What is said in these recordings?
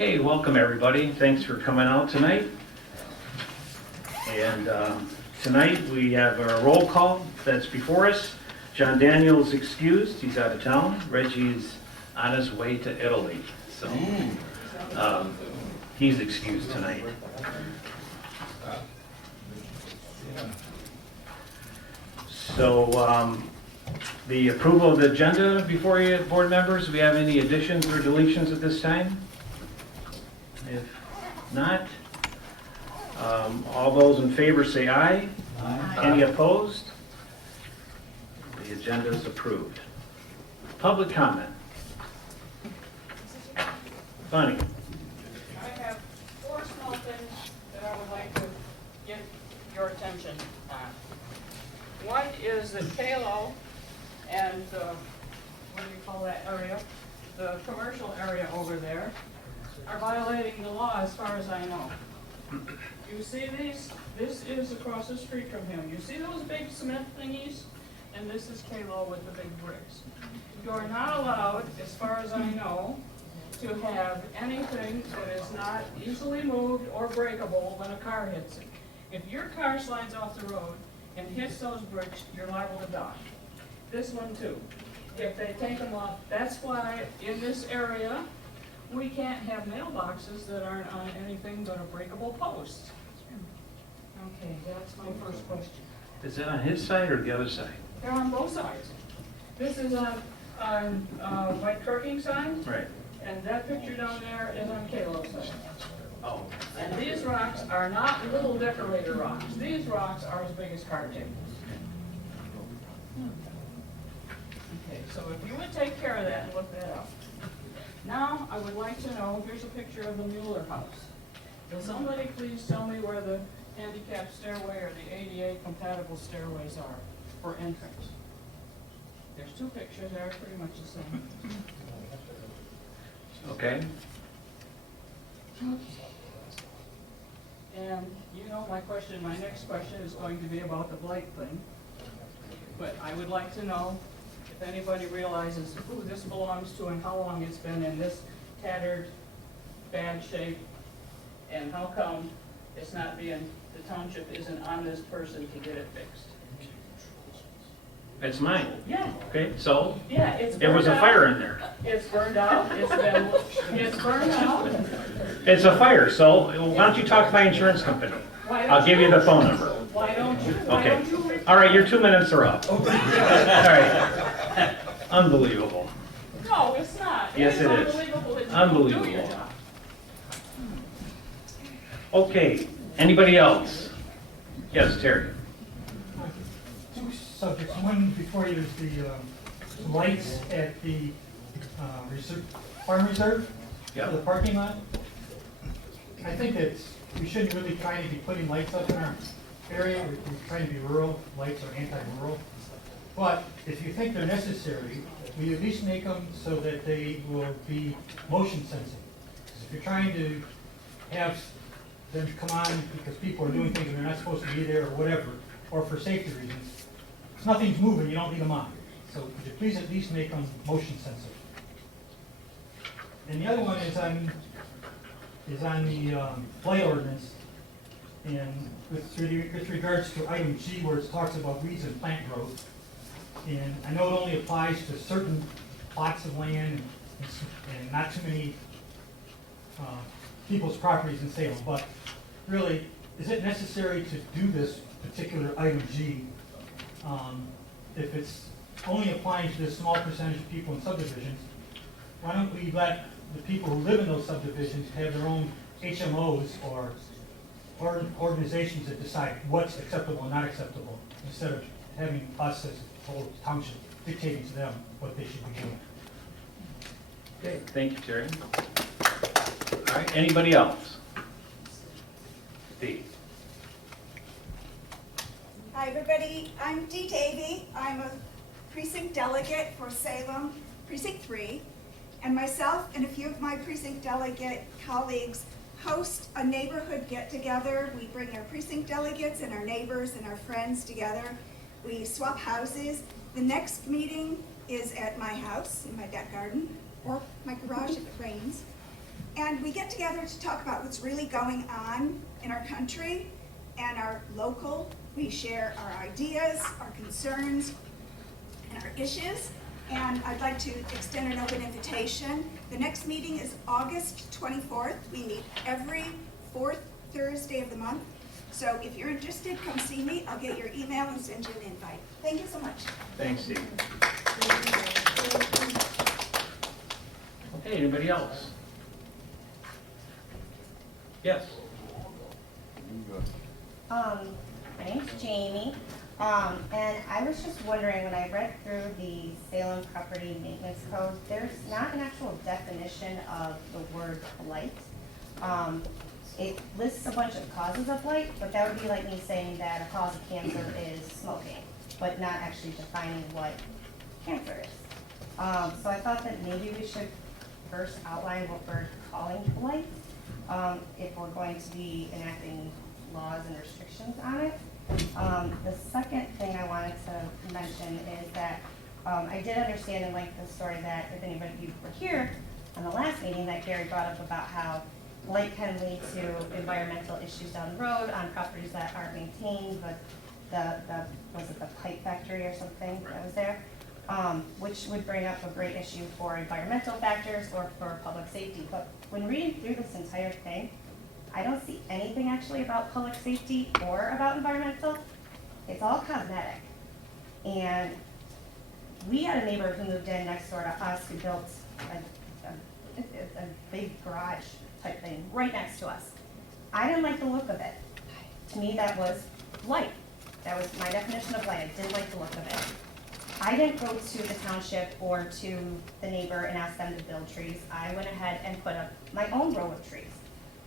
Okay, welcome everybody. Thanks for coming out tonight. And tonight we have a roll call that's before us. John Daniel's excused, he's out of town. Reggie's on his way to Italy, so he's excused tonight. So the approval of the agenda before you, board members, do we have any additions or deletions at this time? If not, all those in favor say aye. Aye. Any opposed? The agenda is approved. Public comment. Bonnie. I have four small things that I would like to get your attention on. One is that Kalo and what do you call that area? The commercial area over there are violating the law as far as I know. You see these? This is across the street from him. You see those big cement thingies? And this is Kalo with the big bricks. You are not allowed, as far as I know, to have anything that is not easily moved or breakable when a car hits it. If your car slides off the road and hits those bricks, you're liable to die. This one too. If they take them off, that's why in this area, we can't have mailboxes that aren't on anything but a breakable post. Okay, that's my first question. Is it on his side or the other side? They're on both sides. This is on White Trucking sign, Right. and that picture down there is on Kalo's side. Oh. And these rocks are not little decorator rocks. These rocks are as big as card tables. Okay, so if you would take care of that and look that up. Now, I would like to know, here's a picture of the Mueller house. Will somebody please tell me where the handicap stairway or the ADA compatible stairways are for entrance? There's two pictures, they're pretty much the same. Okay. And you know my question, my next question is going to be about the blight thing. But I would like to know if anybody realizes who this belongs to and how long it's been in this tattered, bad shape, and how come it's not being, the township isn't on this person to get it fixed. That's mine. Yeah, Okay, so yeah, it's burned there was a out. fire in there. It's burned out, it's burned out. It's a fire, so why don't you talk to my insurance company? I'll give you the phone number. Why don't you? Okay. All right, your 2 minutes are up. All right. Unbelievable. No, it's not. Yes, it is. Unbelievable that you Unbelievable. don't do your job. Okay, anybody else? Yes, Terry. Two subjects. One before you is the lights at the farm reserve Yeah. for the parking lot. I think that we shouldn't really try to be putting lights up in our area. We're trying to be rural. Lights are anti-rural. But if you think they're necessary, we at least make them so that they will be motion sensing. If you're trying to have them come on because people are doing things and they're not supposed to be there or whatever, or for safety reasons, if nothing's moving, you don't need them on. So could you please at least make them motion sensitive? And the other one is on the blight ordinance, and with regards to item G, where it talks about weeds and plant growth. And I know it only applies to certain plots of land and not too many people's properties in Salem, but really, is it necessary to do this particular item G if it's only applying to this small percentage of people in subdivisions? Why don't we let the people who live in those subdivisions have their own HMOs or organizations that decide what's acceptable and not acceptable, instead of having us as a whole township dictating to them what they should be doing? Okay, thank you, Terry. All right, anybody else? Steve. Hi, everybody. I'm Dee Davey. I'm a precinct delegate for Salem, Precinct 3. And myself and a few of my precinct delegate colleagues host a neighborhood get-together. We bring our precinct delegates and our neighbors and our friends together. We swap houses. The next meeting is at my house, in my back garden, or my garage if it rains. And we get together to talk about what's really going on in our country and our local. We share our ideas, our concerns, and our issues. And I'd like to extend an open invitation. The next meeting is August 24th. We meet every fourth Thursday of the month. So if you're interested, come see me. I'll get your email and send you an invite. Thank you so much. Thanks, Steve. Okay, anybody else? Yes. My name's Jamie, and I was just wondering, when I read through the Salem Property Maintenance Code, there's not an actual definition of the word blight. It lists a bunch of causes of blight, but that would be like me saying that a cause of cancer is smoking, but not actually defining what cancer is. So I thought that maybe we should first outline what we're calling blight, if we're going to be enacting laws and restrictions on it. The second thing I wanted to mention is that I did understand in like the story that, if anybody of you were here on the last meeting, that Gary brought up about how blight can lead to environmental issues down the road on properties that aren't maintained, but was it the pipe factory or something that was there? Which would bring up a great issue for environmental factors or for public safety. But when reading through this entire thing, I don't see anything actually about public safety or about environmental. It's all cosmetic. And we had a neighbor who moved in next door to us who built a big garage type thing right next to us. I didn't like the look of it. To me, that was blight. That was my definition of blight. I didn't like the look of it. I didn't go to the township or to the neighbor and ask them to build trees. I went ahead and put up my own row of trees.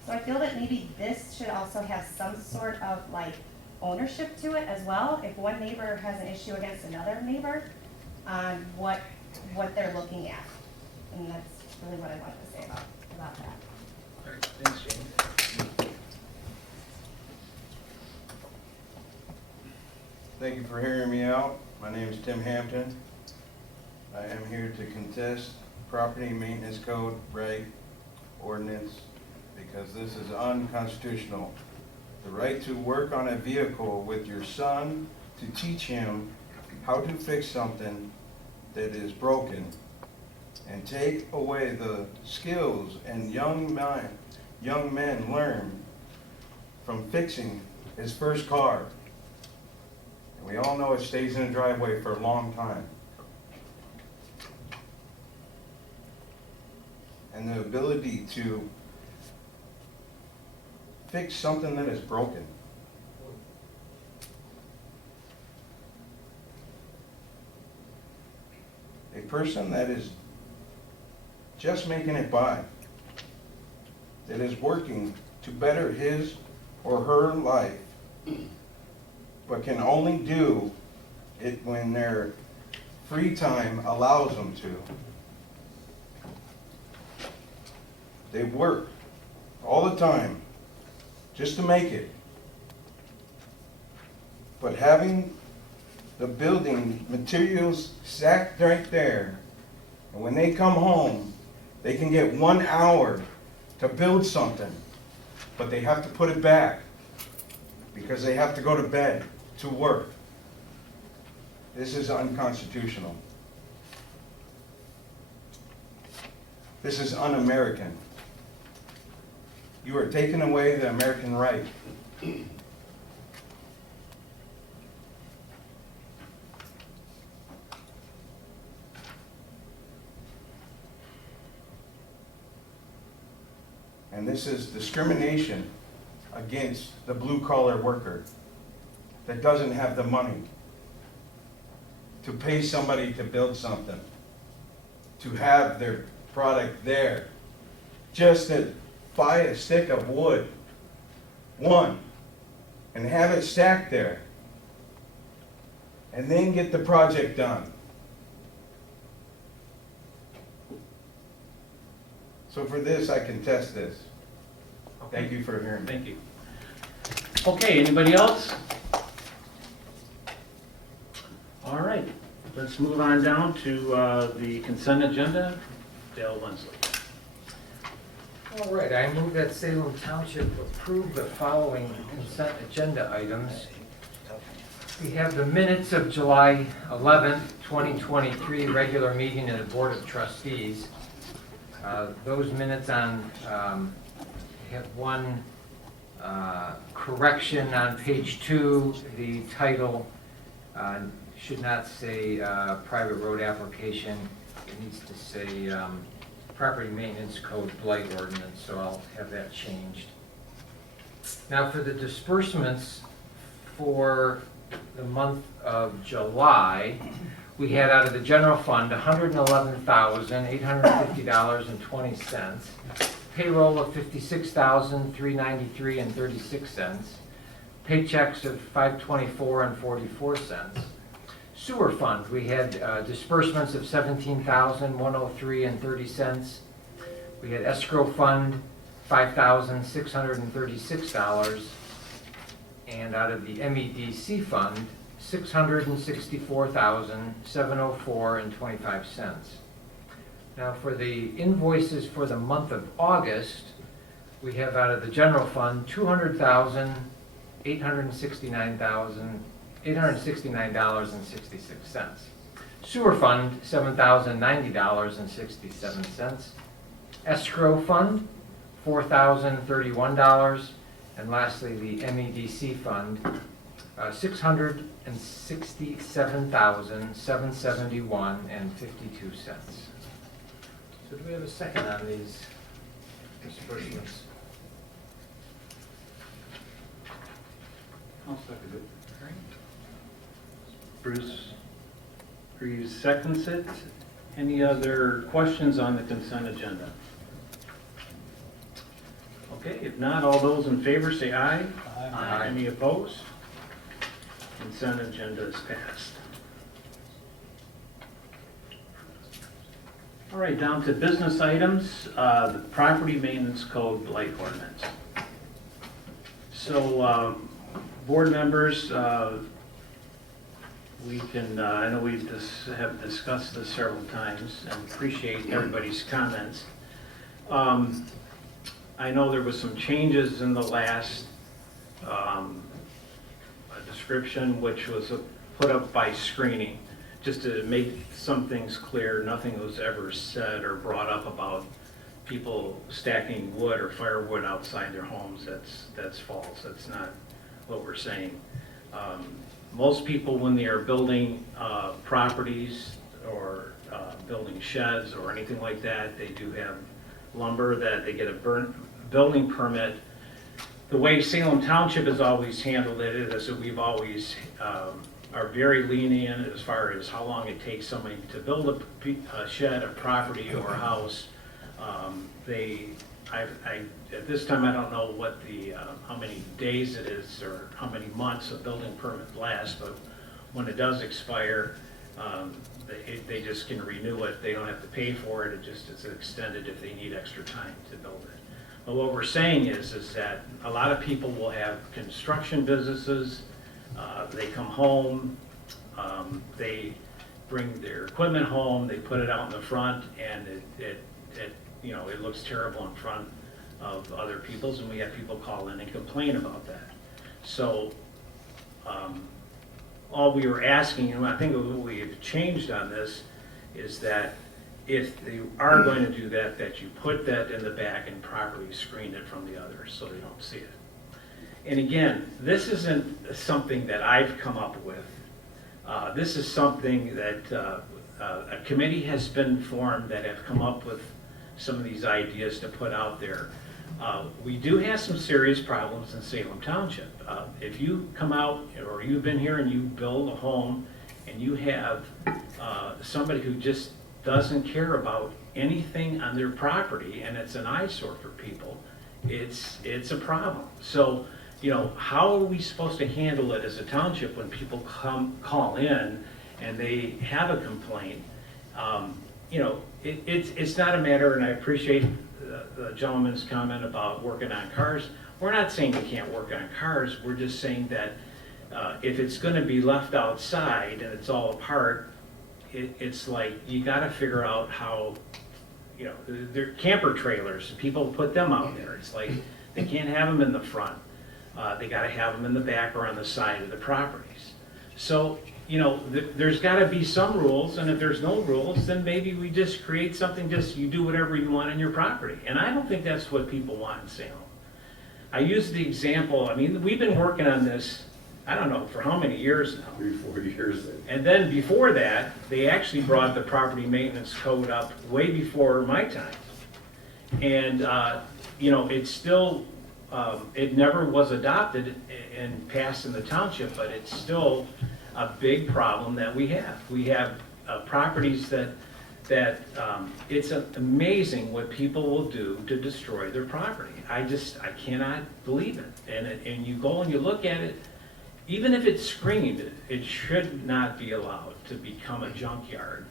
So I feel that maybe this should also have some sort of like ownership to it as well. If one neighbor has an issue against another neighbor on what they're looking at. And that's really what I wanted to say about that. All right, thanks, Jamie. Thank you for hearing me out. My name is Tim Hampton. I am here to contest property maintenance code reg ordinance because this is unconstitutional. The right to work on a vehicle with your son to teach him how to fix something that is broken and take away the skills and young men learn from fixing his first car. And we all know it stays in the driveway for a long time. And the ability to fix something that is broken. A person that is just making it by, that is working to better his or her life, but can only do it when their free time allows them to. They work all the time just to make it. But having the building materials stacked right there, and when they come home, they can get 1 hour to build something, but they have to put it back because they have to go to bed to work. This is unconstitutional. This is un-American. You are taking away the American right. And this is discrimination against the blue-collar worker that doesn't have the money to pay somebody to build something, to have their product there, just to buy a stick of wood, one, and have it stacked there, and then get the project done. So for this, I contest this. Thank you for hearing me. Thank you. Okay, anybody else? All right, let's move on down to the consent agenda. Dale Wensley. All right, I move that Salem Township approve the following consent agenda items. We have the minutes of July 11th, 2023, regular meeting of the Board of Trustees. Those minutes have one correction on page 2. The title should not say private road application. It needs to say property maintenance code blight ordinance, so I'll have that changed. Now for the disbursements for the month of July, we had out of the general fund $111,850.20, payroll of $56,393.36, paychecks of $524.44. Sewer fund, we had disbursements of $17,103.30. We had escrow fund, $5,636. And out of the MEDC fund, $664,704.25. Now for the invoices for the month of August, we have out of the general fund, $869,869.66. Sewer fund, $7,090.67. Escrow fund, $4,031. And lastly, the MEDC fund, $667,771.52. So do we have a second on these disbursements? I'll second it. Bruce Reeves seconds it. Any other questions on the consent agenda? Okay, if not, all those in favor say aye. Aye. Any opposed? Consent agenda is passed. All right, down to business items, the property maintenance code blight ordinance. So, board members, we can, I know we have discussed this several times and appreciate everybody's comments. I know there was some changes in the last description, which was put up by screening, just to make some things clear. Nothing was ever said or brought up about people stacking wood or firewood outside their homes. That's false. That's not what we're saying. Most people, when they are building properties or building sheds or anything like that, they do have lumber that they get a building permit. The way Salem Township has always handled it is that we've always are very lenient as far as how long it takes somebody to build a shed, a property, or a house. At this time, I don't know what the how many days it is or how many months a building permit lasts, but when it does expire, they just can renew it. They don't have to pay for it. It just is extended if they need extra time to build it. But what we're saying is that a lot of people will have construction businesses. They come home, they bring their equipment home, they put it out in the front, and it looks terrible in front of other people's, and we have people call in and complain about that. So all we were asking, and I think what we've changed on this, is that if they are going to do that, that you put that in the back and properly screen it from the others so they don't see it. And again, this isn't something that I've come up with. This is something that a committee has been formed that have come up with some of these ideas to put out there. We do have some serious problems in Salem Township. If you come out, or you've been here and you build a home and you have somebody who just doesn't care about anything on their property and it's an eyesore for people, it's a problem. So, how are we supposed to handle it as a township when people call in and they have a complaint? It's not a matter, and I appreciate the gentleman's comment about working on cars. We're not saying you can't work on cars. We're just saying that if it's going to be left outside and it's all apart, it's like you got to figure out how you know, they're camper trailers, people put them out there. It's like, they can't have them in the front. They gotta have them in the back or on the side of the properties. So, you know, there's gotta be some rules, and if there's no rules, then maybe we just create something, just you do whatever you want on your property. And I don't think that's what people want in Salem. I use the example, I mean, we've been working on this, I don't know, for how many years now? 3-4 years. And then before that, they actually brought the property maintenance code up way before my time. And, you know, it's still, it never was adopted and passed in the township, but it's still a big problem that we have. We have properties that it's amazing what people will do to destroy their property. I cannot believe it. And you go and you look at it, even if it's screened, it should not be allowed to become a junkyard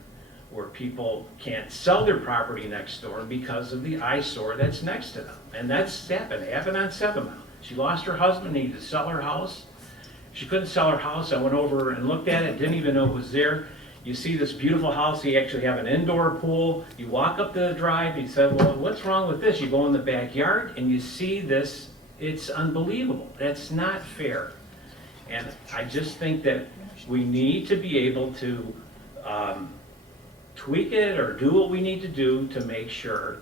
where people can't sell their property next door because of the eyesore that's next to them. And that's happened. It happened on 7 Mile. She lost her husband, needed to sell her house. She couldn't sell her house. I went over and looked at it, didn't even know it was there. You see this beautiful house, you actually have an indoor pool. You walk up the drive, you said, well, what's wrong with this? You go in the backyard and you see this, it's unbelievable. That's not fair. And I just think that we need to be able to tweak it or do what we need to do to make sure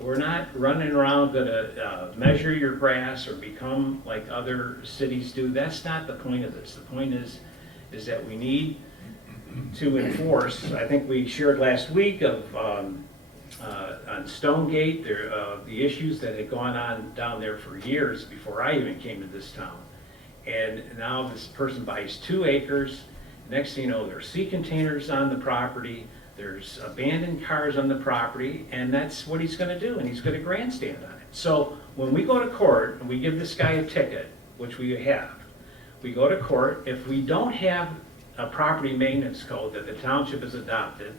we're not running around gonna measure your grass or become like other cities do. That's not the point of this. The point is that we need to enforce. I think we shared last week of on Stonegate, the issues that had gone on down there for years before I even came to this town. And now this person buys 2 acres. Next thing you know, there's sea containers on the property, there's abandoned cars on the property, and that's what he's gonna do, and he's gonna grandstand on it. So when we go to court and we give this guy a ticket, which we have, we go to court, if we don't have a property maintenance code that the township has adopted,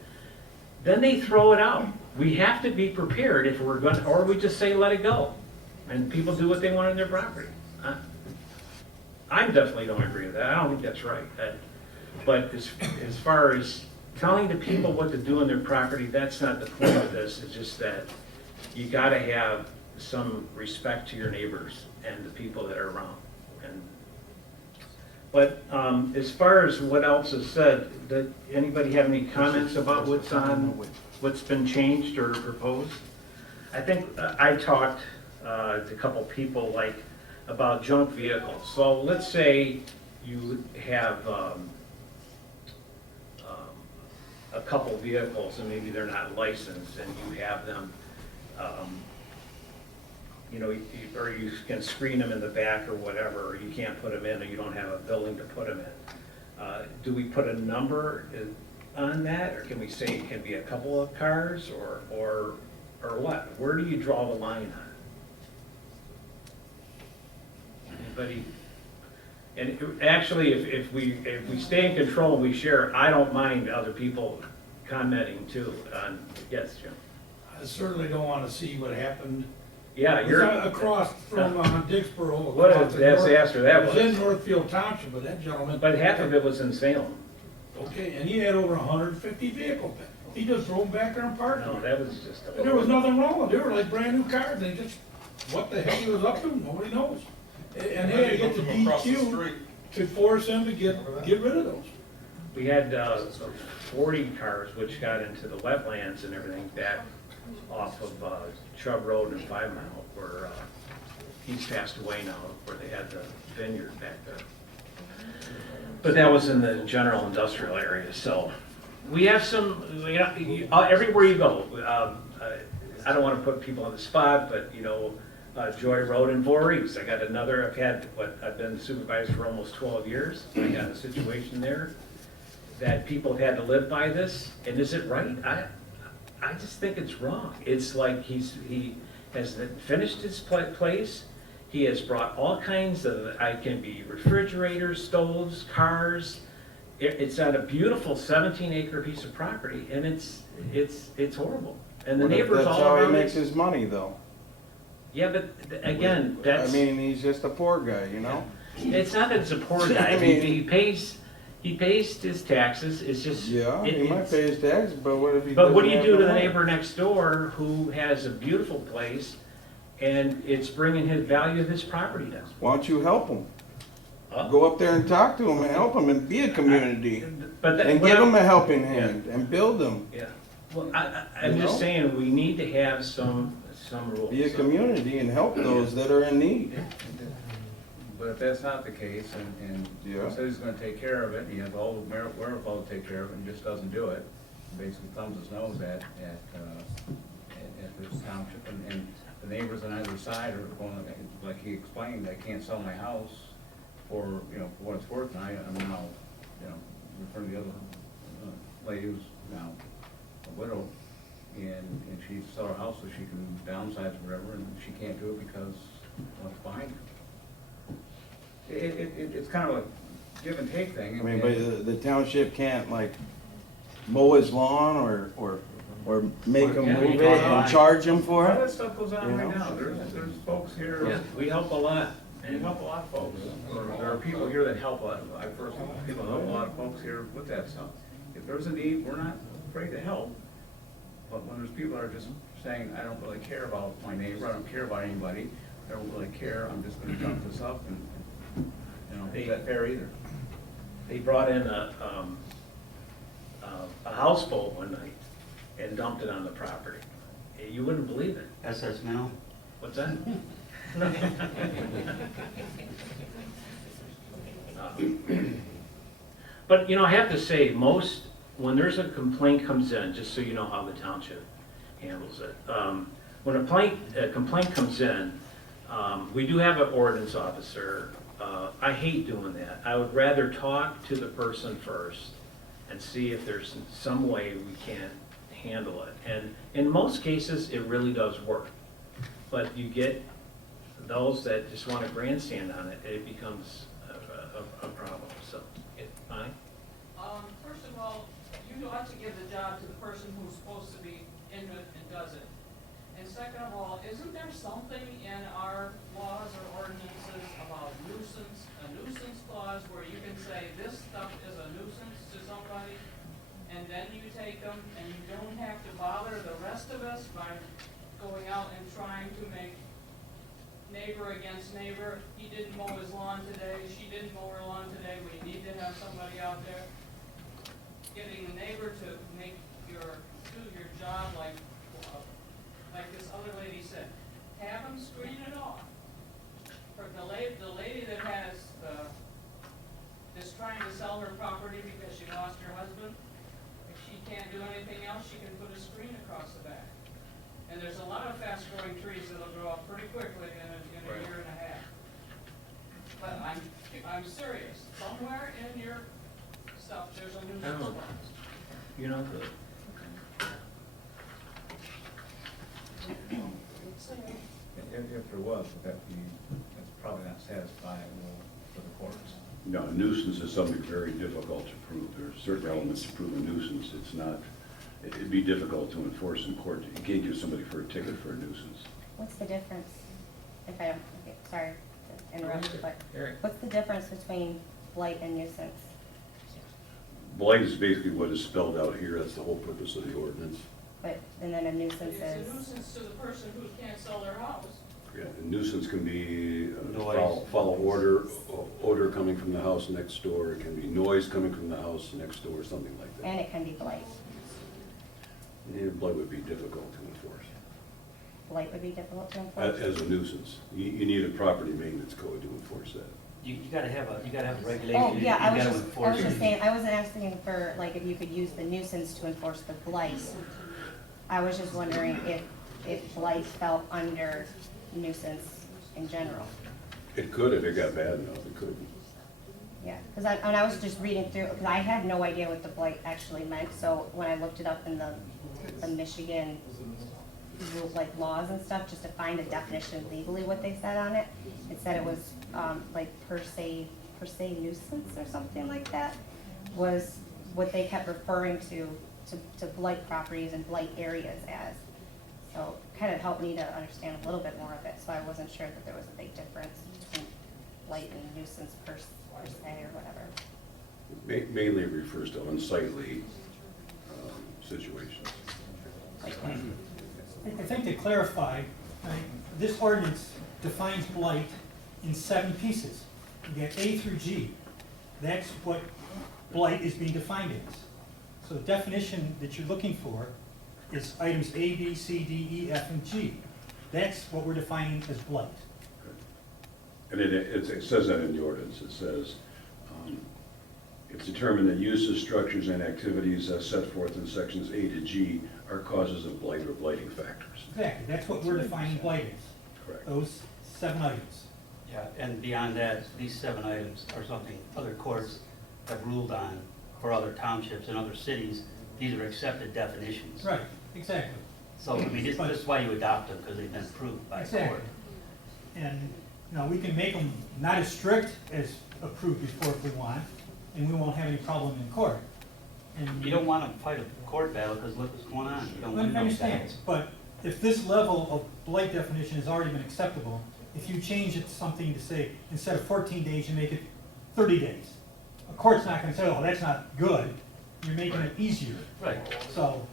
then they throw it out. We have to be prepared if we're gonna, or we just say let it go, and people do what they want on their property. I definitely don't agree with that. I don't think that's right. But as far as telling the people what to do on their property, that's not the point of this. It's just that you gotta have some respect to your neighbors and the people that are around. But as far as what else is said, did anybody have any comments about what's been changed or proposed? I think I talked to a couple people about junk vehicles. So let's say you have a couple vehicles and maybe they're not licensed and you have them, you know, or you can screen them in the back or whatever, or you can't put them in or you don't have a building to put them in. Do we put a number on that, or can we say it can be a couple of cars, or what? Where do you draw the line on it? Anybody? And actually, if we stay in control and we share, I don't mind other people commenting too. Yes, Jim. I certainly don't want to see what happened. Yeah, you're Across from Dixboro. What a disaster that was. It was in Northfield Township, but that gentleman. But half of it was in Salem. Okay, and he had over 150 vehicles. He just drove them back there and parked No, them. that was just. And there was nothing wrong with them. They were like brand new cars. They just, what the hell he was up to, nobody knows. And they had to get the DQ to force him to get rid of those. We had 40 cars which got into the wetlands and everything back off of Chubb Road and 5 Mile, where he's passed away now, where they had the vineyard back there. But that was in the general industrial area. So we have some, everywhere you go. I don't want to put people on the spot, but you know, Joy Road in Voorhees. I got another, I've been supervisor for almost 12 years. I got a situation there that people have had to live by this. And is it right? I just think it's wrong. It's like he has finished his place. He has brought all kinds of, it can be refrigerators, stoves, cars. It's on a beautiful 17-acre piece of property, and it's horrible. And the neighbors all around. That's how he makes his money, though. Yeah, but again, that's. I mean, he's just a poor guy, you know? It's not that it's a poor guy. I mean, he pays, He pays his taxes, it's just. Yeah, it- he might it's- pay his taxes, but what if he But what do doesn't you have do to the money? neighbor next door who has a beautiful place and it's bringing his value of his property down? Why don't you help him? Huh? Go up there and talk to him and help him and be a community. But that- And what give I'm- him a helping hand and build them. Yeah, well, I'm You just know? saying, we need to have some rules. Be a community and help those that are in need. But if that's not the case, and Yeah. he says he's gonna take care of it, he has all the wherewithal to take care of it, and just doesn't do it, basically thumbs his nose at this township, and the neighbors on either side are going, like he explained, I can't sell my house for, for what it's worth, and I'm now, referring to the other lady who's now a widow, and she needs to sell her house so she can downsize or whatever, and she can't do it because what's behind her. It's kind of a give and take thing. I mean, but the township can't like mow his lawn or make him Yeah, move we it can. and charge him for All that it. stuff goes on You right know? now. There's folks here, Yeah, we help a lot. and you help a lot of folks. There are people here that help a lot. I personally, people help a lot of folks here with that stuff. If there's a need, we're not afraid to help. But when there's people that are just saying, I don't really care about my neighbor, I don't care about anybody, I don't really care, I'm just gonna dump this up and, is that fair either? They brought in a houseboat one night and dumped it on the property. You wouldn't believe it. SS Minnow? What's that? But, I have to say, when there's a complaint comes in, just so you know how the township handles it, when a complaint comes in, we do have an ordinance officer. I hate doing that. I would rather talk to the person first and see if there's some way we can handle it. And in most cases, it really does work. But you get those that just want to grandstand on it, it becomes a problem, so, fine? First of all, you ought to give the job to the person who's supposed to be into it and does it. And second of all, isn't there something in our laws or ordinances about a nuisance clause where you can say this stuff is a nuisance to somebody, and then you take them, and you don't have to bother the rest of us by going out and trying to make neighbor against neighbor. He didn't mow his lawn today, she didn't mow her lawn today, we need to have somebody out there getting the neighbor to do your job like this other lady said. Have them screen it off. For the lady that is trying to sell her property because she lost her husband, if she can't do anything else, she can put a screen across the back. And there's a lot of fast-growing trees that'll grow up pretty quickly in a year and a half. But I'm serious. Somewhere in your stuff, there's a nuisance I don't know. clause. You're not good. If there was, that's probably not satisfying for the courts. No, a nuisance is something very difficult to prove. There are certain elements to prove a nuisance. It's not, it'd be difficult to enforce in court. You can't give somebody for a ticket for a nuisance. What's the difference? If I don't, okay, sorry to interrupt you, but Eric. what's the difference between blight and nuisance? Blight is basically what is spelled out here. That's the whole purpose of the ordinance. But, and then a nuisance It's a is, nuisance to the person who can't sell their house. Yeah, a nuisance can be Noise. foul odor coming from the house next door. It can be noise coming from the house next door, something like that. and it can be blight. Yeah, blight would be difficult to enforce Blight would be difficult to enforce. as a nuisance. You need a property maintenance code to enforce that. You gotta have a regulation. Oh, yeah, You I gotta was enforce just it. saying, I wasn't asking for, like, if you could use the nuisance to enforce the blight. I was just wondering if blight fell under nuisance in general. It could if it got bad enough. It could. Yeah, because I was just reading through, because I had no idea what the blight actually meant, so when I looked it up in the Michigan like laws and stuff, just to find a definition legally what they said on it, it said it was like per se nuisance or something like that, was what they kept referring to blight properties and blight areas as. So kind of helped me to understand a little bit more of it, so I wasn't sure that there was a big difference between blight and nuisance per se or whatever. mainly refers to unsightly situations. I think to clarify, this ordinance defines blight in 7 pieces. You get A through G. That's what blight is being defined as. So the definition that you're looking for is items A, B, C, D, E, F, and G. That's what we're defining as blight. And it says that in the ordinance. It says, it's determined that uses, structures, and activities as set forth in sections A to G are causes of blight or blighting factors. Exactly, that's what we're defining blight as. Correct. Those 7 items. Yeah, and beyond that, these 7 items are something other courts have ruled on for other townships and other cities. These are accepted definitions. Right, exactly. So, I mean, this is why you adopt them, because they've been approved by the Exactly. court. And, we can make them not as strict as approved before if we want, and we won't have any problem in court. And You don't want to fight a court battle, because look what's going on. You don't I win those understand, battles. but if this level of blight definition has already been acceptable, if you change it to something to say, instead of 14 days, you make it 30 days. A court's not gonna say, oh, that's not good, you're making it easier. Right. So,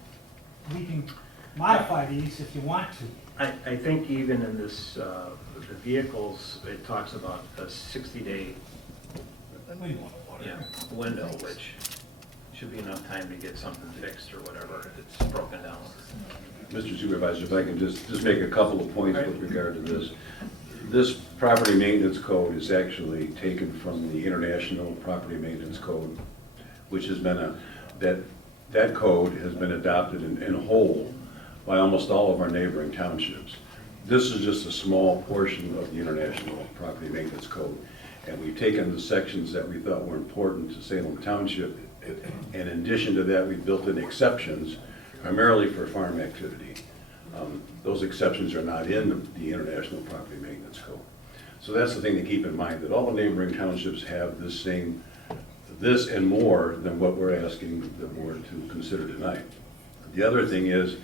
we can modify these if you want to. I think even in this, the vehicles, it talks about a 60-day window, which should be enough time to get something fixed or whatever if it's broken down. Mr. Supervisor, if I can just make a couple of points with regard to this. This property maintenance code is actually taken from the International Property Maintenance Code, which has been that code has been adopted in whole by almost all of our neighboring townships. This is just a small portion of the International Property Maintenance Code, and we've taken the sections that we thought were important to Salem Township, and in addition to that, we built in exceptions primarily for farm activity. Those exceptions are not in the International Property Maintenance Code. So that's the thing to keep in mind, that all the neighboring townships have this and more than what we're asking the board to consider tonight. The other thing is,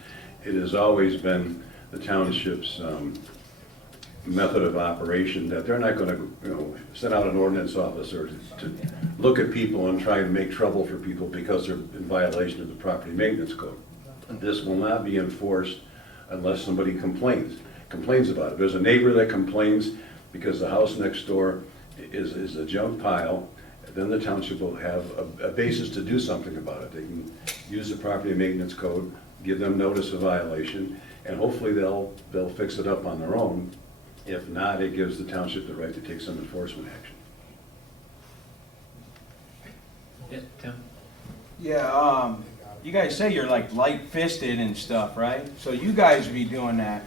it has always been the township's method of operation that they're not gonna, send out an ordinance officer to look at people and try and make trouble for people because they're in violation of the property maintenance code. This will not be enforced unless somebody complains about it. If there's a neighbor that complains because the house next door is a junk pile, then the township will have a basis to do something about it. They can use the property maintenance code, give them notice of violation, and hopefully they'll fix it up on their own. If not, it gives the township the right to take some enforcement action. Yeah, Tim? Yeah, you guys say you're like light-fisted and stuff, right? So you guys be doing that.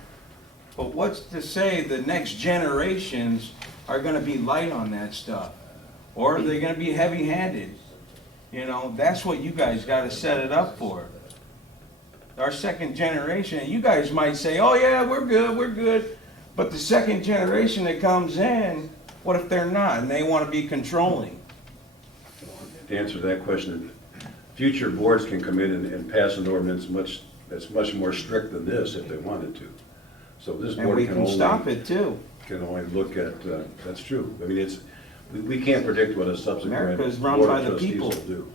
But what's to say the next generations are gonna be light on that stuff? Or are they gonna be heavy-handed? That's what you guys gotta set it up for. Our second generation, you guys might say, oh yeah, we're good. But the second generation that comes in, what if they're not and they wanna be controlling? To answer that question, future boards can come in and pass an ordinance that's much more strict than this if they wanted to. So this And board we can can only stop it too. look at, that's true. I mean, we can't predict what a subsequent America's run board by of the trustees people. will do.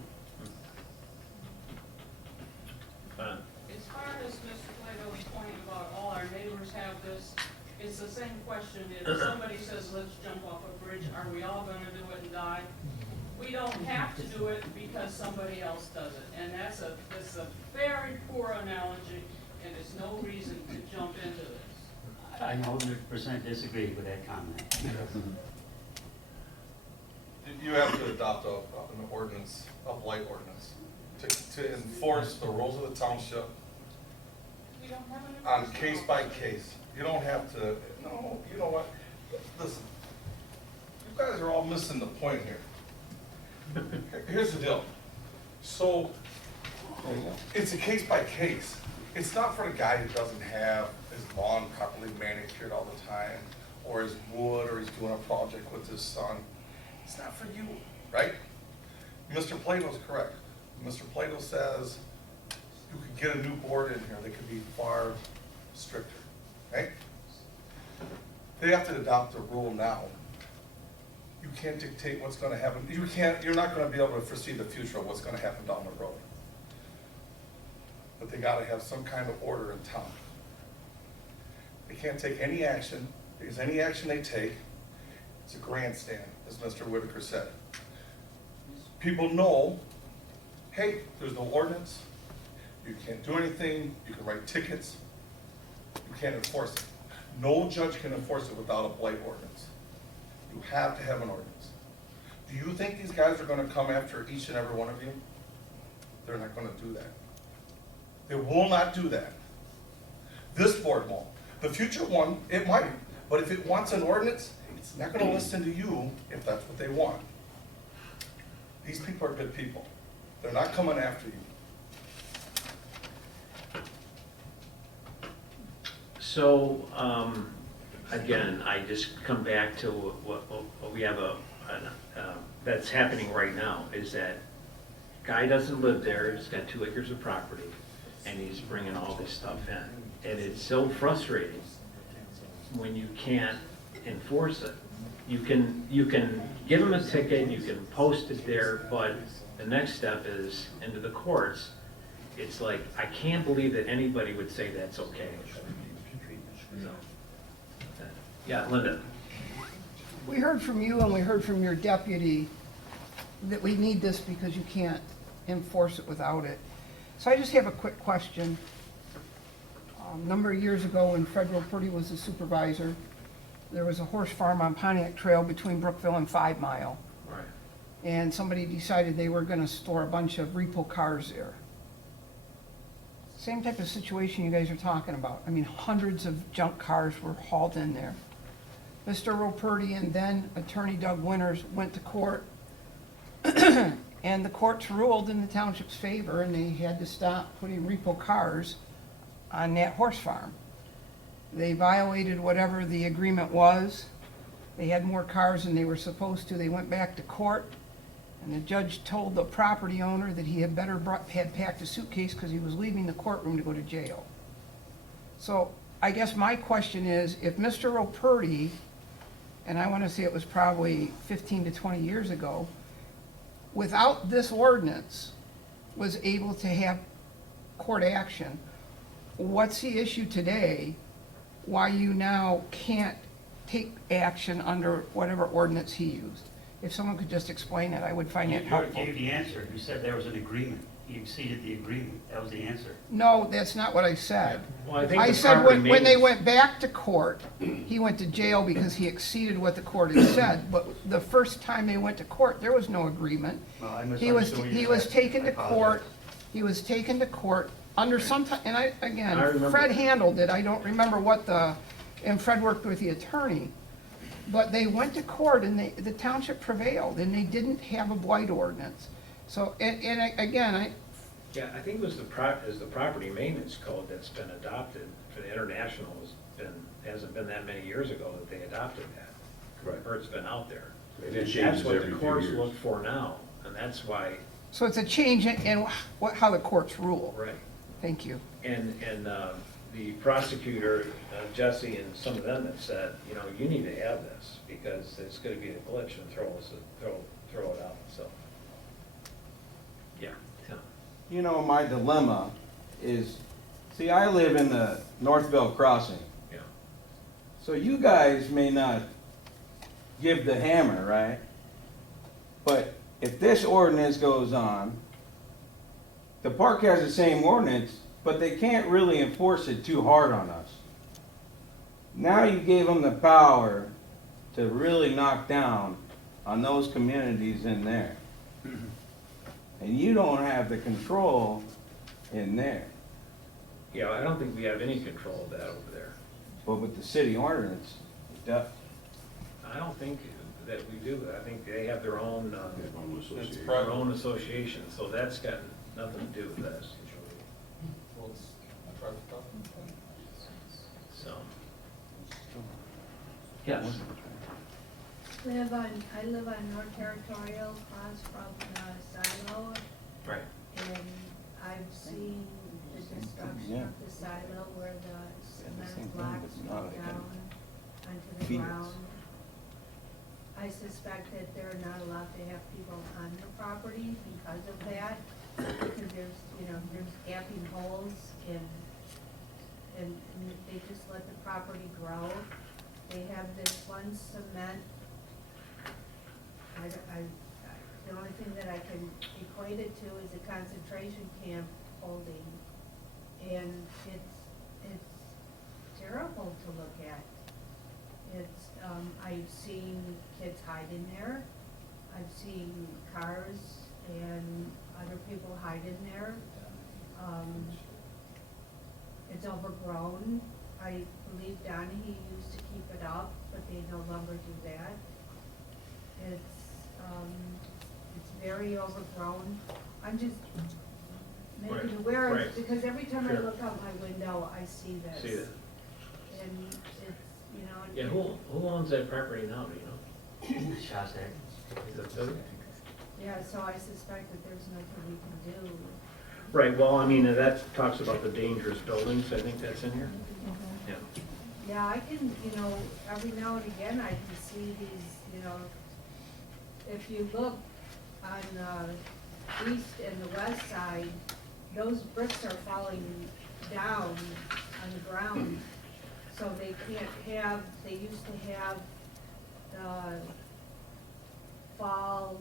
As far as Mr. Plato's point about all our neighbors have this, it's the same question. If somebody says, let's jump off a bridge, are we all gonna do it and die? We don't have to do it because somebody else does it. And that's a very poor analogy, and it's no reason to jump into this. I 100% disagree with that comment. You have to adopt an ordinance, a blight ordinance, to enforce the rules of the township We don't have an on case by case. You don't have to, no, you know what? Listen, you guys are all missing the point here. Here's the deal. So, it's a case by case. It's not for the guy who doesn't have his lawn properly manicured all the time, or his wood, or he's doing a project with his son. It's not for you, right? Mr. Plato's correct. Mr. Plato says you could get a new board in here that could be far stricter, right? They have to adopt a rule now You can't dictate what's gonna happen. You're not gonna be able to foresee the future of what's gonna happen down the road. But they gotta have some kind of order in town. They can't take any action, because any action they take, it's a grandstand, as Mr. Whitaker said. People know, hey, there's no ordinance, you can't do anything, you can write tickets, you can't enforce it. No judge can enforce it without a blight ordinance. You have to have an ordinance. Do you think these guys are gonna come after each and every one of you? They're not gonna do that. They will not do that. This board won't. The future one, it might, but if it wants an ordinance, it's not gonna listen to you if that's what they want. These people are good people. They're not coming after you. So, again, I just come back to what we have that's happening right now, is that guy doesn't live there, he's got 2 acres of property, and he's bringing all this stuff in. And it's so frustrating when you can't enforce it. You can give him a ticket, you can post it there, but the next step is into the courts. It's like, I can't believe that anybody would say that's okay. So, yeah, Linda. We heard from you and we heard from your deputy that we need this because you can't enforce it without it. So I just have a quick question. A number of years ago when Fred Purdy was the supervisor, there was a horse farm on Pontiac Trail between Brookville and 5 Mile. Right. And somebody decided they were gonna store a bunch of repo cars there. Same type of situation you guys are talking about. I mean, hundreds of junk cars were hauled in there. Mr. Roperty and then Attorney Doug Winters went to court, and the courts ruled in the township's favor, and they had to stop putting repo cars on that horse farm. They violated whatever the agreement was. They had more cars than they were supposed to. They went back to court, and the judge told the property owner that he had better had packed a suitcase because he was leaving the courtroom to go to jail. So I guess my question is, if Mr. Roperty, and I want to say it was probably 15 to 20 years ago, without this ordinance, was able to have court action, what's the issue today why you now can't take action under whatever ordinance he used? If someone could just explain it, I would find it helpful. You gave the answer. You said there was an agreement. He exceeded the agreement. That was the answer. No, that's not what I said. Well, I think I the said property when they maintenance- went back to court, he went to jail because he exceeded what the court had said. But the first time they went to court, there was no agreement. Well, I He was, misunderstood what you he was said. taken I to apologize. court, he was taken to court under some, and I again, remember. Fred handled it, I don't remember what and Fred worked with the attorney. But they went to court and the township prevailed, and they didn't have a blight ordinance. So, again, Yeah, I think it was the property maintenance code that's been adopted for the international hasn't been that many years ago that they adopted that. Right. Or it's been out there. And it That's changes what every the few courts years. look for now, and that's why, so it's a change in how the courts rule. right. Thank you. And the prosecutor, Jesse, and some of them have said, you need to have this, because it's gonna be a glitch and throw it out, so. Yeah, Tim. You know, my dilemma is, see, I live in the Northville Crossing. Yeah. So you guys may not give the hammer, right? But if this ordinance goes on, the park has the same ordinance, but they can't really enforce it too hard on us. Now you gave them the power to really knock down on those communities in there. And you don't have the control in there. Yeah, I don't think we have any control of that over there. But with the city ordinance, it does. I don't think that we do. I think they have their own, It's their private. own association, so that's got nothing to do with this. Well, it's a private property. So. Yes. I live on North Territorial, across from Silo, Right. and I've seen the destruction of the silo where the same thing, cement but blocks not go like down onto the fields. ground. I suspect that they're not allowed to have people on the property because of that. Because there's, you know, there's gaping holes and they just let the property grow. They have this one cement, the only thing that I can equate it to is a concentration camp holding. And it's terrible to look at. It's, I've seen kids hide in there. I've seen cars and other people hide in there. It's overgrown. I believe Donahue used to keep it up, but they no longer do that. It's very overgrown. I'm just making Right, aware of right. it, because every time I Sure. look out my window, I see this. See that? And it's, you know. Yeah, who owns that property now, do you know? Shostak. Is that Philly? Yeah, so I suspect that there's nothing we can do. Right, well, I mean, that talks about the dangerous buildings, I think that's in here. Yeah. Yeah, I can, you know, every now and again, I can see these, you know, if you look on the east and the west side, those bricks are falling down on the ground. So they can't have, they used to have the fall,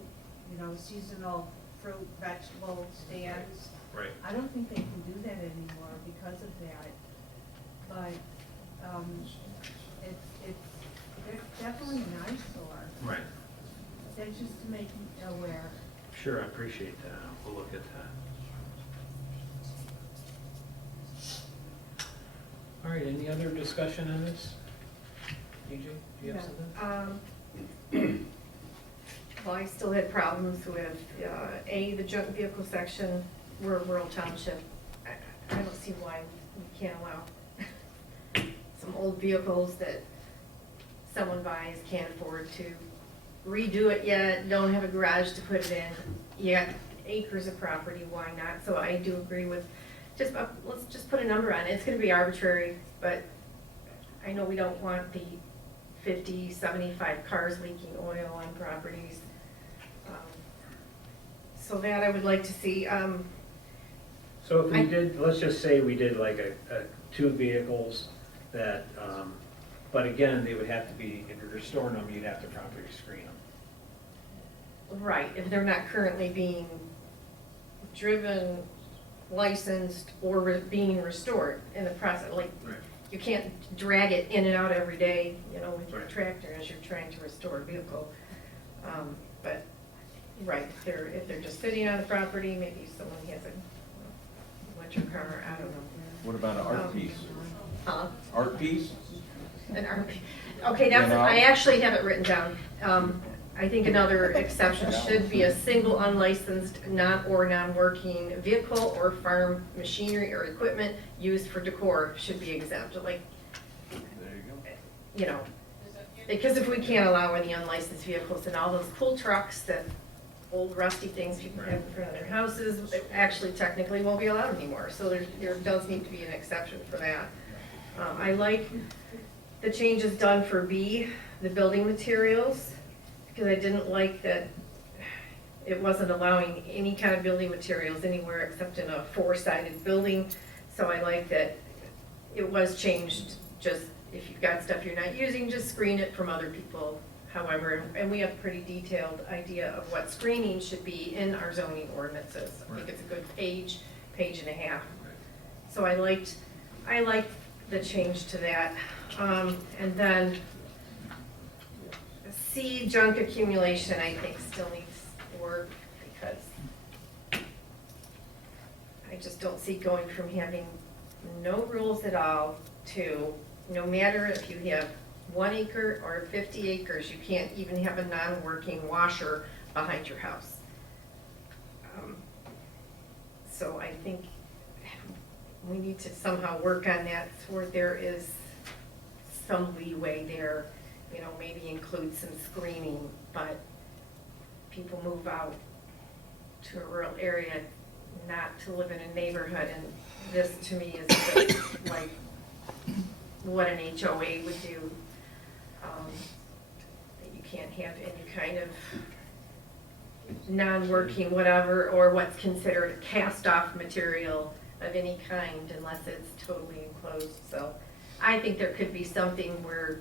you know, seasonal fruit, vegetable stands. Right. I don't think they can do that anymore because of that. But it's definitely an eyesore. Right. That's just to make you aware. Sure, I appreciate that. We'll look at that. All right, any other discussion on this? DJ, do you have something? Well, I still had problems with, the junk vehicle section, we're a rural township. I don't see why we can't allow some old vehicles that someone buys, can't afford to redo it yet, don't have a garage to put it in. You got acres of property, why not? So I do agree with, let's just put a number on it. It's gonna be arbitrary, but I know we don't want the 50, 75 cars leaking oil on properties. So that I would like to see. So if we did, let's just say we did like two vehicles that, but again, they would have to be, if you're restoring them, you'd have to properly screen them. Right, if they're not currently being driven, licensed, or being restored in the process, like, Right. you can't drag it in and out every day, you know, with your Right. tractor as you're trying to restore a vehicle. But, right, if they're just sitting on the property, maybe someone has a electric car, I don't know. What about an art piece? Art piece? An RP. Okay, that's, I actually have it written down. I think another exception should be a single unlicensed, non-working vehicle or farm machinery or equipment used for decor should be exempt, like, There you go. you know. Because if we can't allow any unlicensed vehicles and all those cool trucks, that old rusty things people have in front of their houses, it actually technically won't be allowed anymore. So there does need to be an exception for that. I like the changes done for B, the building materials, because I didn't like that it wasn't allowing any kind of building materials anywhere except in a four-sided building. So I like that it was changed, just if you've got stuff you're not using, just screen it from other people. However, and we have a pretty detailed idea of what screening should be in our zoning ordinances. I think it's a good page and a half. So I liked the change to that. And then C, junk accumulation, I think still needs work because I just don't see going from having no rules at all to no matter if you have 1 acre or 50 acres, you can't even have a non-working washer behind your house. So I think we need to somehow work on that where there is some leeway there, you know, maybe include some screening, but people move out to a rural area not to live in a neighborhood, and this to me is just like what an HOA would do. That you can't have any kind of non-working whatever, or what's considered cast-off material of any kind unless it's totally enclosed. So I think there could be something where,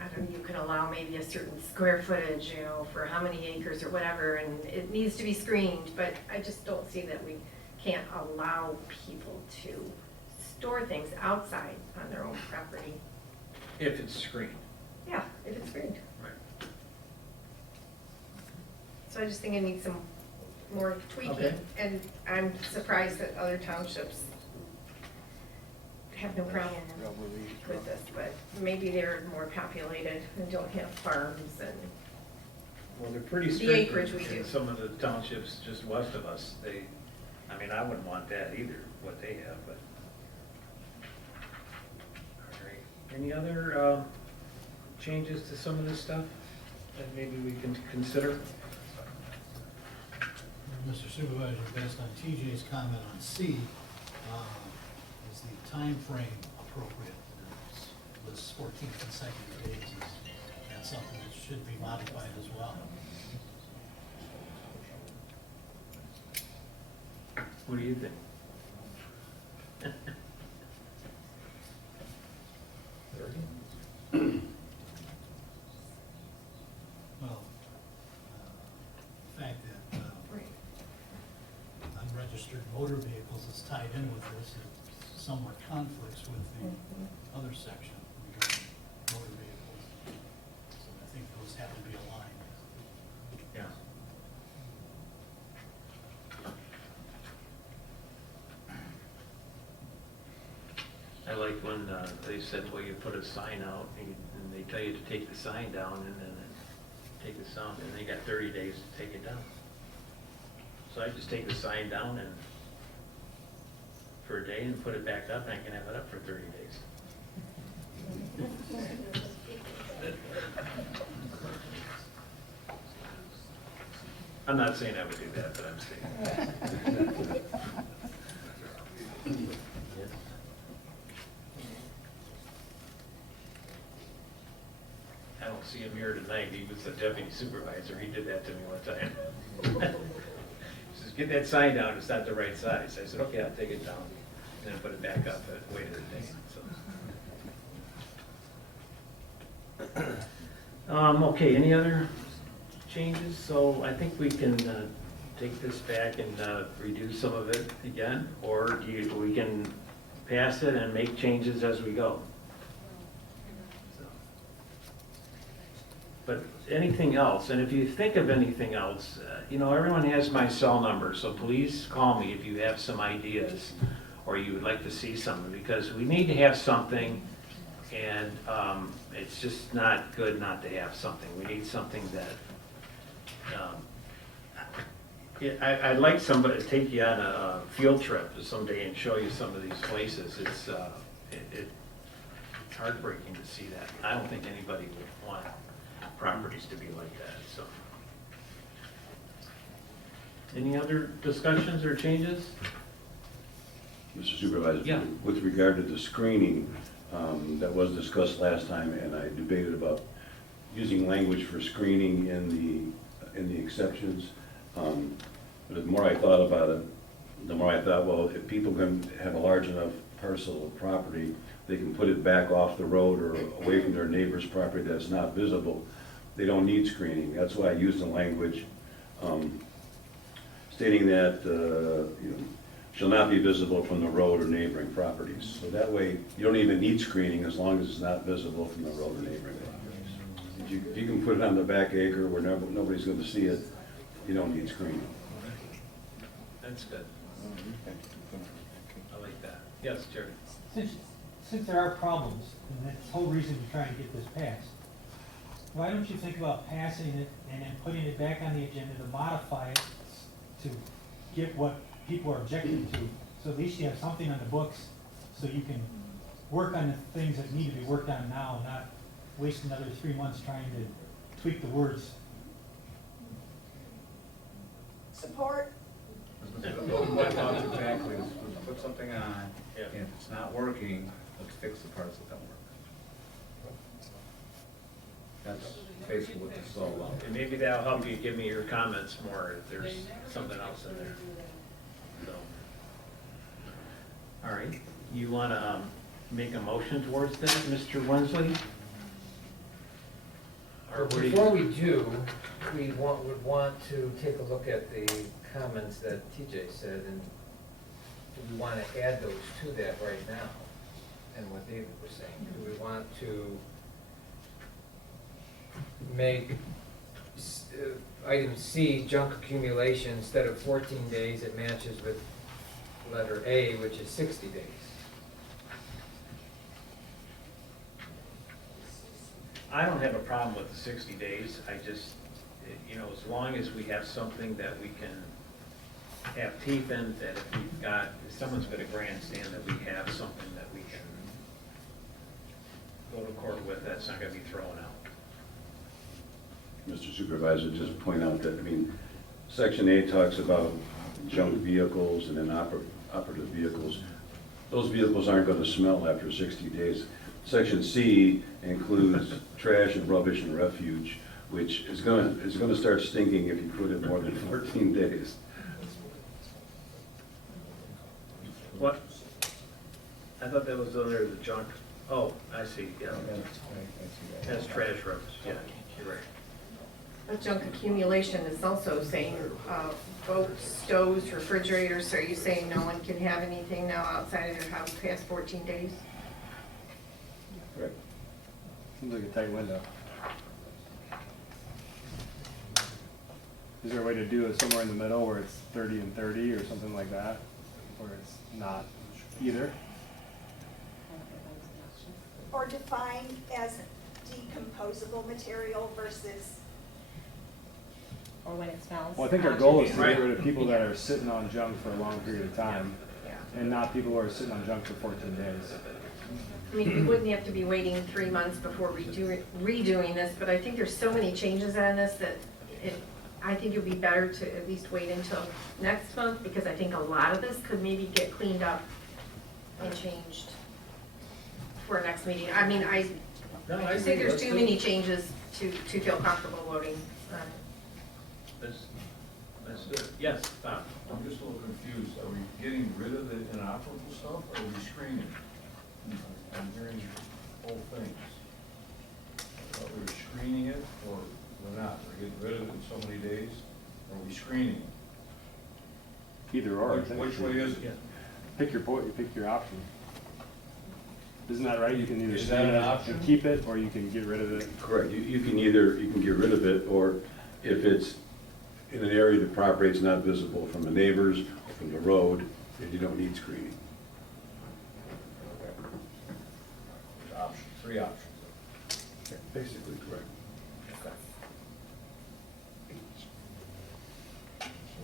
I don't know, you can allow maybe a certain square footage, you know, for how many acres or whatever, and it needs to be screened, but I just don't see that we can't allow people to store things outside on their own property. If it's screened. Yeah, if it's screened. Right. So I just think it needs some more tweaking, Okay. and I'm surprised that other townships have no problem with this, but maybe they're more populated and don't have farms and, Well, they're pretty The strict acreage we in do. some of the townships just west of us. They, I mean, I wouldn't want that either, what they have, but. All right. Any other changes to some of this stuff that maybe we can consider? Mr. Supervisor, based on TJ's comment on C, is the time frame appropriate? It lists 14 consecutive days. Is that something that should be modified as well? What do you think? Well, the fact that unregistered motor vehicles is tied in with this, it somewhat conflicts with the other section regarding motor vehicles. So I think those have to be aligned. Yeah. I like when they said, well, you put a sign out and they tell you to take the sign down and then take the sound, and they got 30 days to take it down. So I just take the sign down and for a day and put it back up, and I can have it up for 30 days. I'm not saying I would do that, but I'm saying. I don't see him here tonight. He was the deputy supervisor. He did that to me one time. He says, get that sign down. It's not the right size. I said, okay, I'll take it down. And then put it back up at wait of the day. So. Okay, any other changes? So I think we can take this back and redo some of it again, or we can pass it and make changes as we go. So. But anything else, and if you think of anything else, you know, everyone has my cell number, so please call me if you have some ideas or you would like to see something, because we need to have something, and it's just not good not to have something. We need something that, I'd like somebody to take you on a field trip someday and show you some of these places. It's heartbreaking to see that. I don't think anybody would want properties to be like that, so. Any other discussions or changes? Mr. Supervisor? Yeah. With regard to the screening, that was discussed last time, and I debated about using language for screening in the exceptions. But the more I thought about it, the more I thought, well, if people can have a large enough parcel of property, they can put it back off the road or away from their neighbor's property that's not visible. They don't need screening. That's why I used the language stating that, you know, shall not be visible from the road or neighboring properties. So that way, you don't even need screening as long as it's not visible from the road or neighboring properties. If you can put it on the back acre where nobody's going to see it, you don't need screening. That's good. I like that. Yes, Jerry? Since there are problems, and that's the whole reason to try and get this passed, why don't you think about passing it and then putting it back on the agenda to modify it to get what people are objecting to, so at least you have something on the books so you can work on the things that need to be worked on now, not waste another 3 months trying to tweak the words. Support. My thoughts exactly is let's put something on, and if it's not working, let's fix the parts that don't work. basically what this is all about. And maybe that'll help you give me your comments more if there's something else in there. So, all right, you wanna make a motion towards that, Mr. Wensley? Or what do you? Before we do, would want to take a look at the comments that TJ said, and do we want to add those to that right now? And what David was saying, do we want to make item C, junk accumulation, instead of 14 days, it matches with letter A, which is 60 days? I don't have a problem with the 60 days. I just, you know, as long as we have something that we can have teeth in, that if we've got, if someone's got a grandstand, that we have something that we can go to court with, that's not gonna be thrown out. Mr. Supervisor, just point out that, I mean, Section 8 talks about junk vehicles and then operative vehicles. Those vehicles aren't gonna smell after 60 days. Section C includes trash and rubbish and refuge, which is gonna start stinking if you put it more than 14 days. What? I thought that was under the junk. Oh, I see, yeah. That's trash rubbish, yeah, you're right. But junk accumulation is also saying boats, stoves, refrigerators, so are you saying no one can have anything now outside of their house past 14 days? Correct. Seems like a tight window. Is there a way to do it somewhere in the middle where it's 30 and 30 or something like that? Where it's not either? Or defined as decomposable material versus, Or when it smells. Well, I think our goal is to get rid of people that are sitting on junk for a long period of time, and not people who are sitting on junk for 14 days. I mean, we wouldn't have to be waiting 3 months before redoing this, but I think there's so many changes on this that I think it'd be better to at least wait until next month, because I think a lot of this could maybe get cleaned up and changed for our next meeting. I mean, I just think there's too many changes to feel comfortable voting on it. Let's do it. Yes, Bob? I'm just a little confused. Are we getting rid of the inoperable stuff, or are we screening? I'm hearing whole things. I thought we were screening it, or we're not. We're getting rid of it in so many days, or are we screening it? Either or. Which way is it? Pick your option. Isn't that right? You can either Is screen that an it option? and keep it, or you can get rid of it. Correct. You can get rid of it, or if it's in an area the property is not visible from the neighbors or from the road, then you don't need screening. Three options. Basically correct.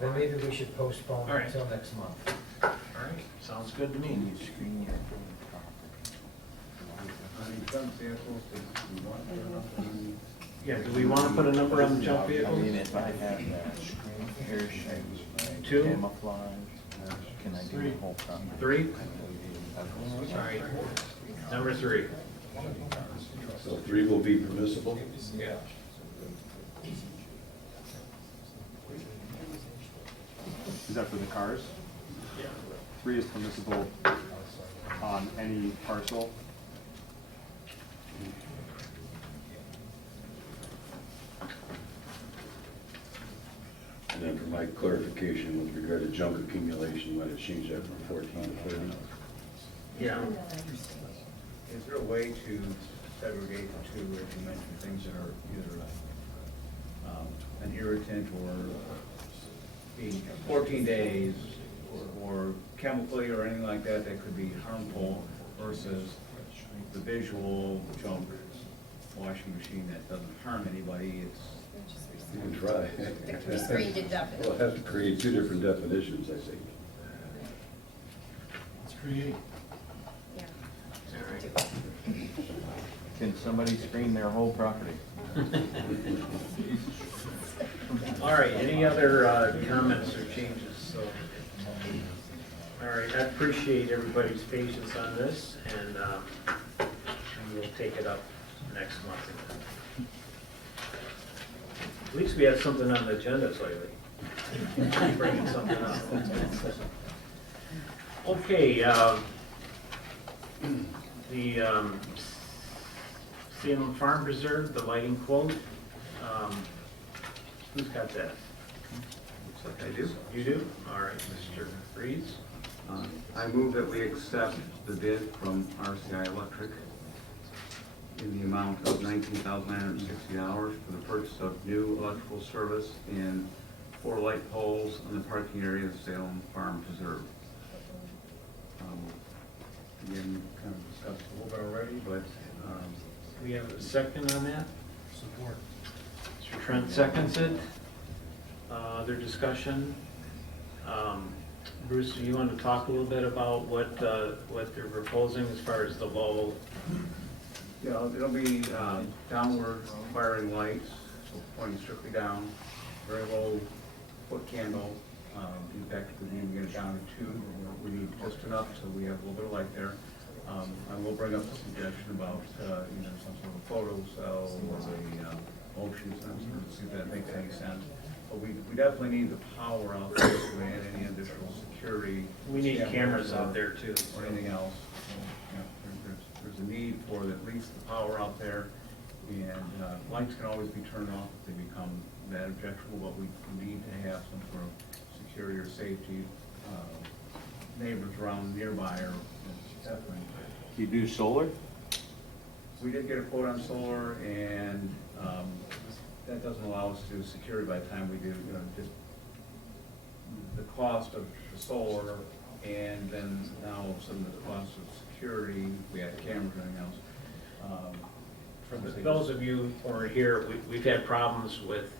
Then maybe we should postpone All right. until next month. All right, sounds good to me. Yeah, do we want to put a number on the junk vehicles? if I have that hair shades, Two? camouflage, can I do the whole property? 3? All right, number 3. So 3 will be permissible? Yeah. Is that for the cars? Yeah. 3 is permissible on any parcel. And then for my clarification with regard to junk accumulation, why did change that from 14 to 30? Yeah. Is there a way to segregate the two, if you mentioned things that are either an irritant or being 14 days or chemically or anything like that that could be harmful versus the visual junk washing machine that doesn't harm anybody? You can try. The screened definition. We'll have to create 2 different definitions, I think. Let's create. Can somebody screen their whole property? All right, any other comments or changes? So, all right, I appreciate everybody's patience on this, and we'll take it up next month again. At least we have something on the agendas lately. Bringing something up. Okay, the Salem Farm Preserve, the lighting quote. Who's got that? Looks like I do. You do? All right, Mr. Freeze. I move that we accept the bid from RCI Electric in the amount of $19,960 for the purchase of new electrical service and 4 light poles on the parking area of Salem Farm Preserve. Again, kind of discussed a little bit already, but We have a second on that? Support. Mr. Trent seconds it. Other discussion? Bruce, you want to talk a little bit about what they're proposing as far as the low? Yeah, it'll be downward firing lights, so pointing strictly down, very low foot candle. In fact, we need to get it down to 2. We need just enough so we have a little bit of light there. I will bring up a suggestion about either some sort of photo cell or a motion sensor to see if that makes any sense. But we definitely need the power out there to add any additional security. We need cameras out there too. Or anything else. There's a need for at least the power out there, and lights can always be turned off if they become that objectionable, but we need to have some sort of security or safety. Neighbors around nearby are definitely. Do you do solar? We did get a quote on solar, and that doesn't allow us to do security by the time we do, just the cost of the solar, and then now some of the cost of security, we have cameras and everything else. For those of you who are here, we've had problems with,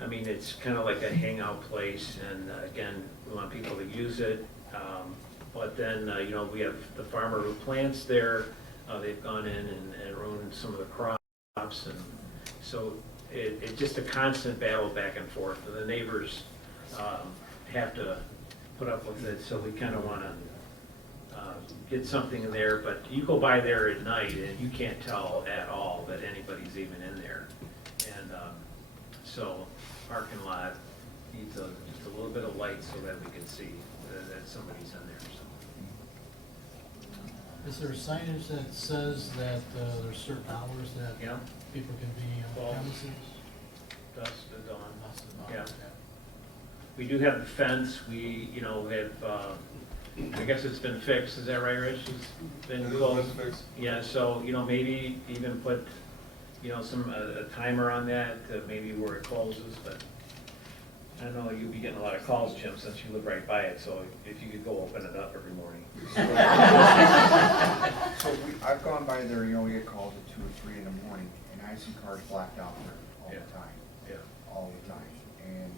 I mean, it's kind of like a hangout place, and again, we want people to use it. But then, we have the farmer who plants there, they've gone in and ruined some of the crops, and so it's just a constant battle back and forth, and the neighbors have to put up with it, so we kind of want to get something in there, but you go by there at night and you can't tell at all that anybody's even in there. And so parking lot needs just a little bit of light so that we can see that somebody's in there. So. Is there signage that says that there's certain hours that people can be on premises? Dusk to dawn. Dusk to dawn, Yeah. okay. We do have the fence. We, have, I guess it's been fixed. Is that right, Rich? It's been closed. Yeah. So maybe even put, some a timer on that to maybe where it closes. But I know you'll be getting a lot of calls, Jim, since you live right by it. So if you could go open it up every morning. So I've gone by there. We get calls at 2 or 3 in the morning, and I see cars blacked out there all the time. Yeah. All the time, and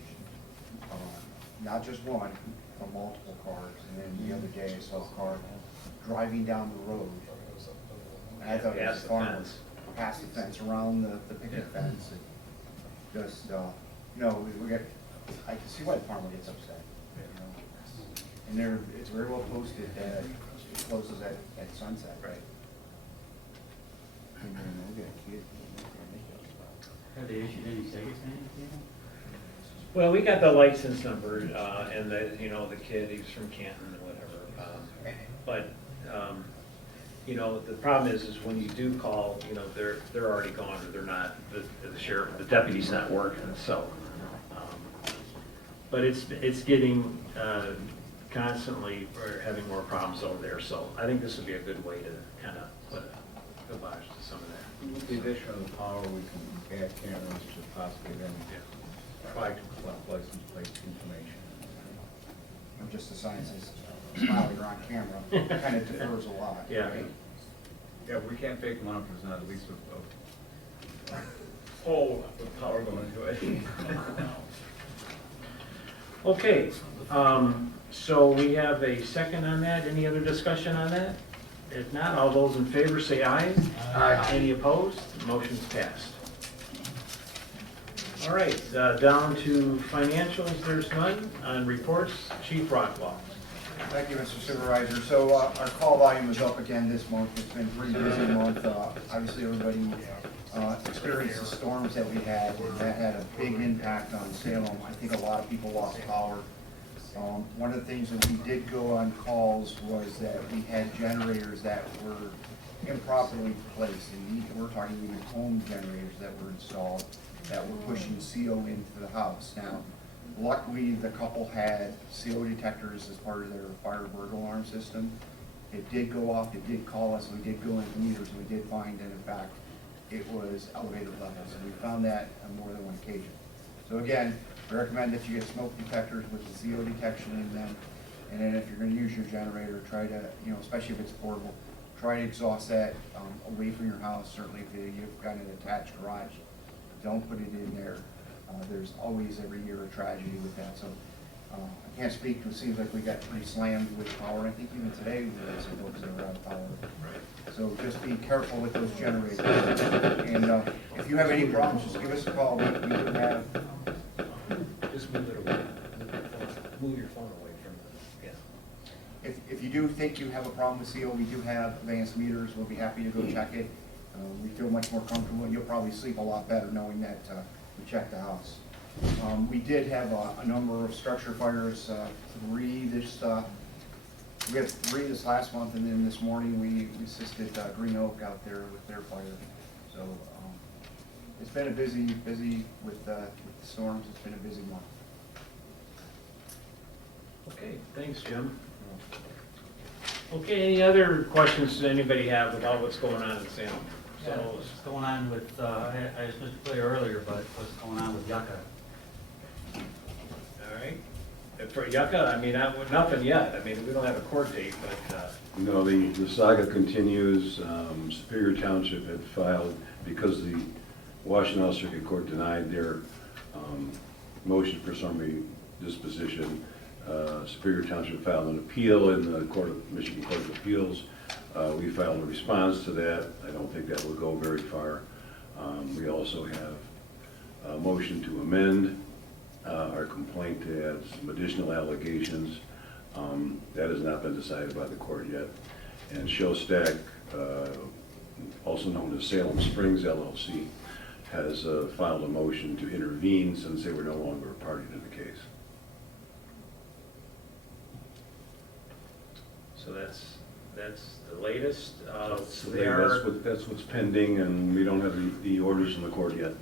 not just one, but multiple cars. And then the other day I saw a car driving down the road. And I thought it was a farmer. Past the fence, around the picket fence. And just, we get, I can see why the farmer gets upset. And it's very well posted that it closes at sunset. Right. And then we'll get a kid. Have they issued any tickets, anything? Well, we got the license number, and the kid, he's from Canton or whatever. But the problem is when you do call, they're already gone, or they're not. The sheriff, the deputy's not working. So, but it's getting constantly, we're having more problems over there. So I think this would be a good way to kind of put a kibosh to some of that. With the addition of the power, we can add cameras to possibly then try to collect license plate information. Just the sign says, smile, you're on camera, kind of defers a lot. Yeah. Right? Yeah, we can't fake them out if there's not at least a pole with power going into it. Okay, so we have a second on that. Any other discussion on that? If not, all those in favor say aye. Aye. Any opposed? Motion's passed. All right, down to financials, there's none. On reports, Chief Rockwell. Thank you, Mr. Supervisor. So our call volume is up again this month. It's been a pretty busy month. Obviously, everybody experienced the storms that we had, and that had a big impact on Salem. I think a lot of people lost power. One of the things that we did go on calls was that we had generators that were improperly placed, and we're talking even home generators that were installed that were pushing CO into the house. Now, luckily, the couple had CO detectors as part of their fire burglar alarm system. It did go off, it did call us, we did go into meters, and we did find that in fact it was elevated levels, and we found that on more than one occasion. So again, I recommend that you get smoke detectors with the CO detection in them, and then if you're gonna use your generator, try to, especially if it's portable, try to exhaust that away from your house. Certainly if you've got an attached garage, don't put it in there. There's always every year a tragedy with that. So I can't speak to, it seems like we got pretty slammed with power. I think even today we had some folks that were out of power. So just be careful with those generators. And if you have any problems, just give us a call. We do have. Just move it away. Move your phone away from it. Yeah. If you do think you have a problem with CO, we do have advanced meters. We'll be happy to go check it. We feel much more comfortable, and you'll probably sleep a lot better knowing that we checked the house. We did have a number of structure fires, we had 3 this last month, and then this morning we assisted Green Oak out there with their fire. So it's been a busy with the storms. It's been a busy month. Okay, thanks, Jim. Okay, any other questions that anybody have about what's going on in Salem? Yeah, what's going on with, I asked Mr. Clay earlier, but what's going on with Yucca? All right. And for Yucca, I mean, nothing yet. I mean, we don't have a court date, but. No, the saga continues. Superior Township had filed, because the Washtenaw Circuit Court denied their motion for summary disposition. Superior Township filed an appeal in the Michigan Court of Appeals. We filed a response to that. I don't think that will go very far. We also have a motion to amend our complaint to add some additional allegations. That has not been decided by the court yet. And Showstack, also known as Salem Springs LLC, has filed a motion to intervene since they were no longer a party to the case. So that's the latest. That's what's pending, and we don't have the orders from the court yet.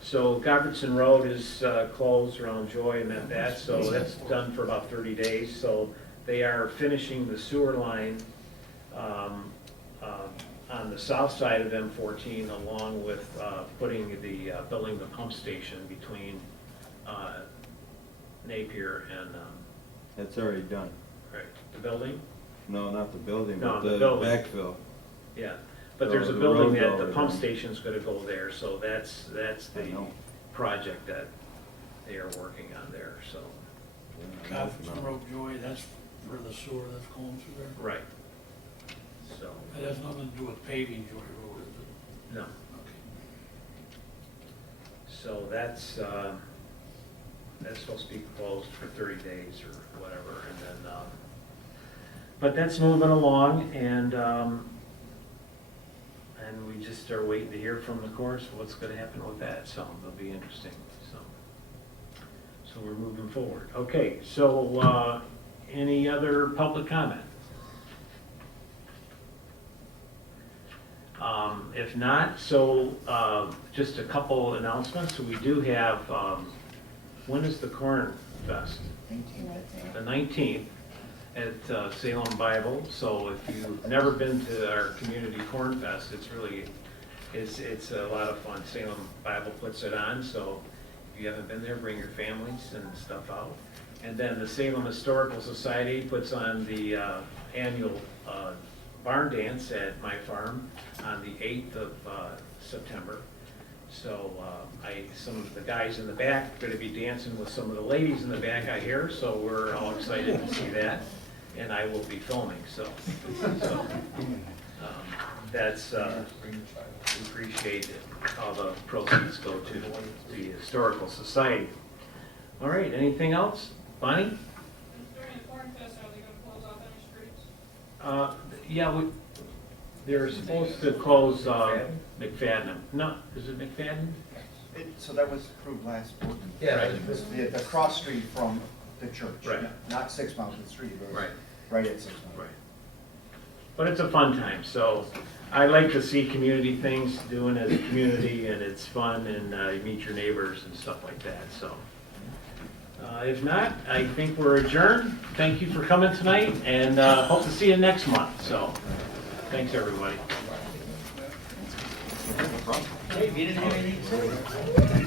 So Govertson Road is closed around Joy and that, so that's done for about 30 days. So they are finishing the sewer line on the south side of M14, along with building the pump station between Napier and. That's already done. Right, the building? No, not the building, No, but the the building. backfill. Yeah, but So there's a the building road's that the already pump done. station's gonna go there, so that's the project that they are working on there, so. Govertson Road Joy, that's for the sewer that's going through there? Right. So. It has nothing to do with paving Joy Road, is it? No. So that's supposed to be closed for 30 days or whatever, and then, but that's moving along, and we just are waiting to hear from the courts what's gonna happen with that, so it'll be interesting, so we're moving forward. Okay, so, any other public comment? If not, so just a couple announcements. We do have, when is the Corn Fest? The 19th at Salem Bible. So if you've never been to our community Corn Fest, it's a lot of fun. Salem Bible puts it on, so if you haven't been there, bring your families and stuff out. And then the Salem Historical Society puts on the annual barn dance at my farm on the 8th of September. So some of the guys in the back are going to be dancing with some of the ladies in the back, I hear, so we're all excited to see that. And I will be filming, so that's, we appreciate it. All the proceeds go to the Historical Society. All right, anything else? Bonnie? During the Corn Fest, are they gonna close off any streets? Yeah, They're supposed to close McFadden. No, is it McFadden? So that was approved last board meeting. Yeah, The cross street from the church. Right. Not 6 Mountain Street, but it was Right. right at 6 Mountain. Right. But it's a fun time, so I like to see community things doing as a community, and it's fun, and you meet your neighbors and stuff like that, so. If not, I think we're adjourned. Thank you for coming tonight, and hope to see you next month, so. Thanks, everybody. Dave, you didn't have anything to say?